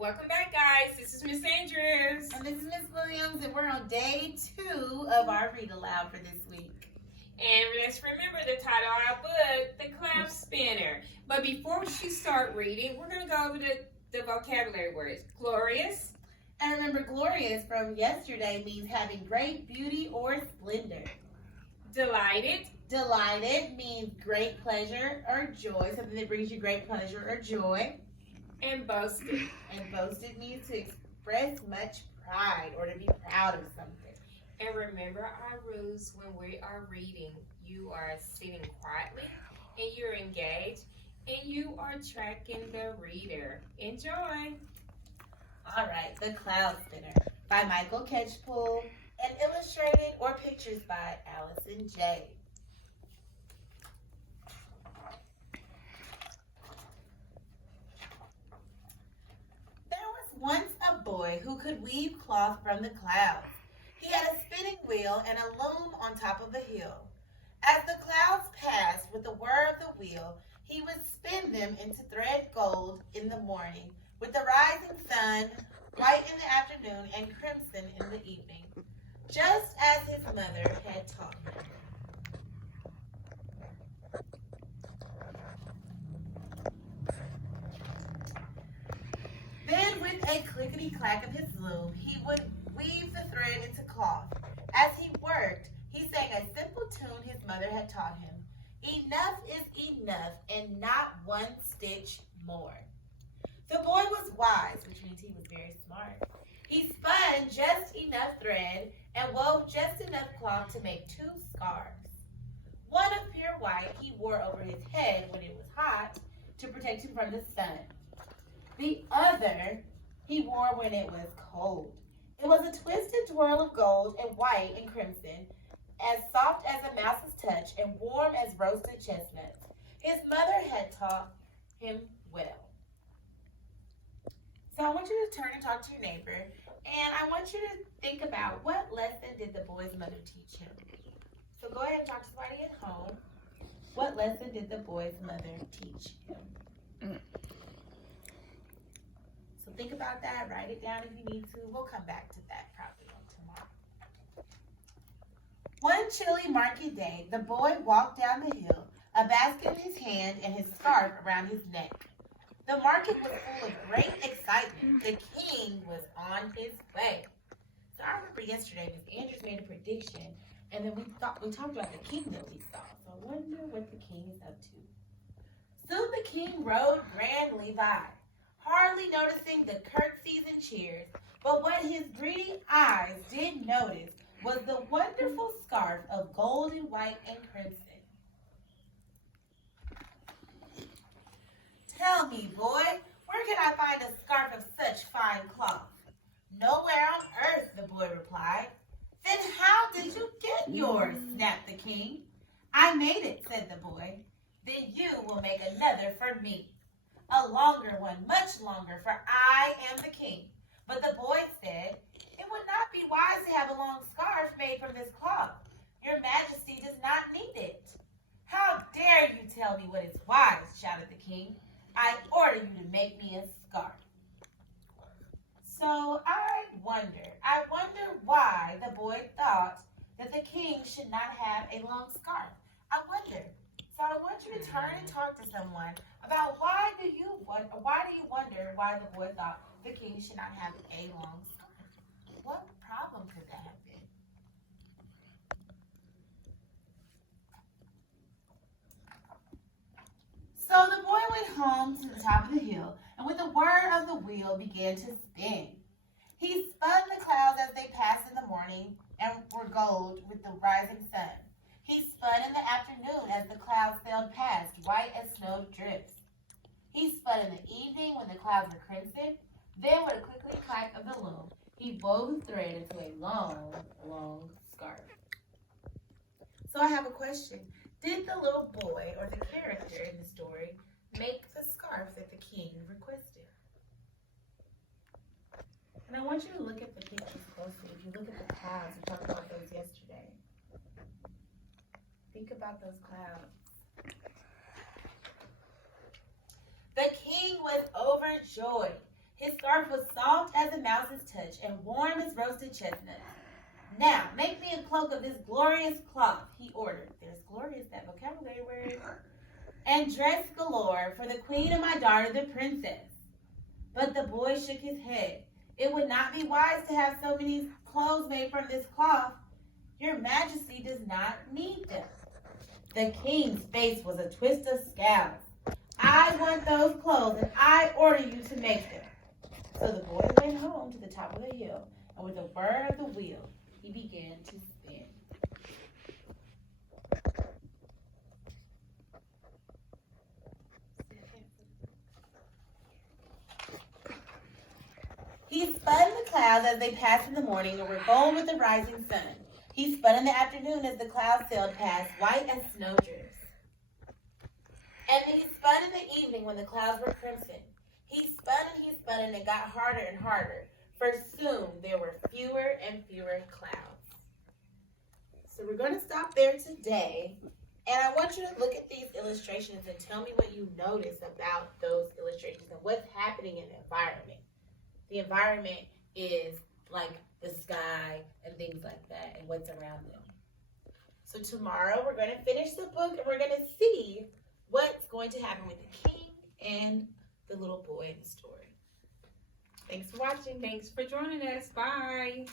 Welcome back, guys. This is Miss Andrews. And this is Miss Williams, and we're on day 2 of our Read Aloud for this week. And let's remember the title of our book, The Cloud Spinner. But before we start reading, we're going to go over the vocabulary words. Glorious. And remember, glorious from yesterday means having great beauty or splendor. Delighted. Delighted means great pleasure or joy, something that brings you great pleasure or joy. And boasted. And boasted means to express much pride or to be proud of something. And remember our rules when we are reading. You are sitting quietly and you're engaged and you are tracking the reader. Enjoy. All right, The Cloud Spinner by Michael Catchpool and illustrated or pictures by Allison J. Once a boy who could weave cloth from the clouds. He had a spinning wheel and a loom on top of a hill. As the clouds passed with the whir of the wheel, he would spin them into thread gold in the morning, with the rising sun, white in the afternoon, and crimson in the evening, just as his mother had taught him. Then, with a clickety-clack of his loom, he would weave the thread into cloth. As he worked, he sang a simple tune his mother had taught him. Enough is enough, and not one stitch more. The boy was wise, which means he was very smart. He spun just enough thread and wove just enough cloth to make 2 scarves. One of pure white he wore over his head when it was hot to protect him from the sun. The other he wore when it was cold. It was a twisted twirl of gold and white and crimson, as soft as a mouse's touch and warm as roasted chestnuts. His mother had taught him well. So I want you to turn and talk to your neighbor, and I want you to think about what lesson did the boy's mother teach him. So go ahead and talk to somebody at home. What lesson did the boy's mother teach him? So think about that, write it down if you need to. We'll come back to that probably on tomorrow. One chilly, murky day, the boy walked down the hill, a basket in his hand and his scarf around his neck. The market was full of great excitement. The king was on his way. So I remember yesterday, Miss Andrews made a prediction, and then we talked about the king that we saw. So I wonder what the king is up to. Soon the king rode grandly by, hardly noticing the curtsies and cheers, but what his greedy eyes did notice was the wonderful scarf of gold and white and crimson. Tell me, boy, where can I find a scarf of such fine cloth? Nowhere on earth, the boy replied. Then how did you get yours? Snapped the king. I made it, said the boy. Then you will make another for me. A longer one, much longer, for I am the king. But the boy said, it would not be wise to have a long scarf made from this cloth. Your majesty does not need it. How dare you tell me what is wise, shouted the king. I order you to make me a scarf. So I wonder why the boy thought that the king should not have a long scarf. I wonder. So I want you to turn and talk to someone about why do you wonder why the boy thought the king should not have a long scarf? What problem could that have been? So the boy went home to the top of the hill, and with the whir of the wheel began to spin. He spun the clouds as they passed in the morning and were gold with the rising sun. He spun in the afternoon as the clouds sailed past, white as snow drifts. He spun in the evening when the clouds were crimson. Then with a clickety clack of the loom, he wove the thread into a long, long scarf. So I have a question. Did the little boy or the character in the story make the scarf that the king requested? And I want you to look at the pictures closely. If you look at the clouds, we talked about those yesterday. Think about those clouds. The king was overjoyed. His scarf was soft as a mouse's touch and warm as roasted chestnuts. Now, make me a cloak of this glorious cloth, he ordered. There's glorious, that vocabulary word. And dress galore for the queen and my daughter, the princess. But the boy shook his head. It would not be wise to have so many clothes made from this cloth. Your majesty does not need them. The king's face was a twist of scowls. I want those clothes, and I order you to make them. So the boy went home to the top of the hill, and with a whir of the wheel, he began to spin. He spun the clouds as they passed in the morning and were gold with the rising sun. He spun in the afternoon as the clouds sailed past, white as snowdrifts. And he spun in the evening when the clouds were crimson. He spun and it got harder and harder, for soon there were fewer and fewer clouds. So we're going to stop there today, and I want you to look at these illustrations and tell me what you notice about those illustrations and what's happening in the environment. The environment is like the sky and things like that and what's around them. So tomorrow we're going to finish the book and we're going to see what's going to happen with the king and the little boy in the story. Thanks for watching. Thanks for joining us. Bye.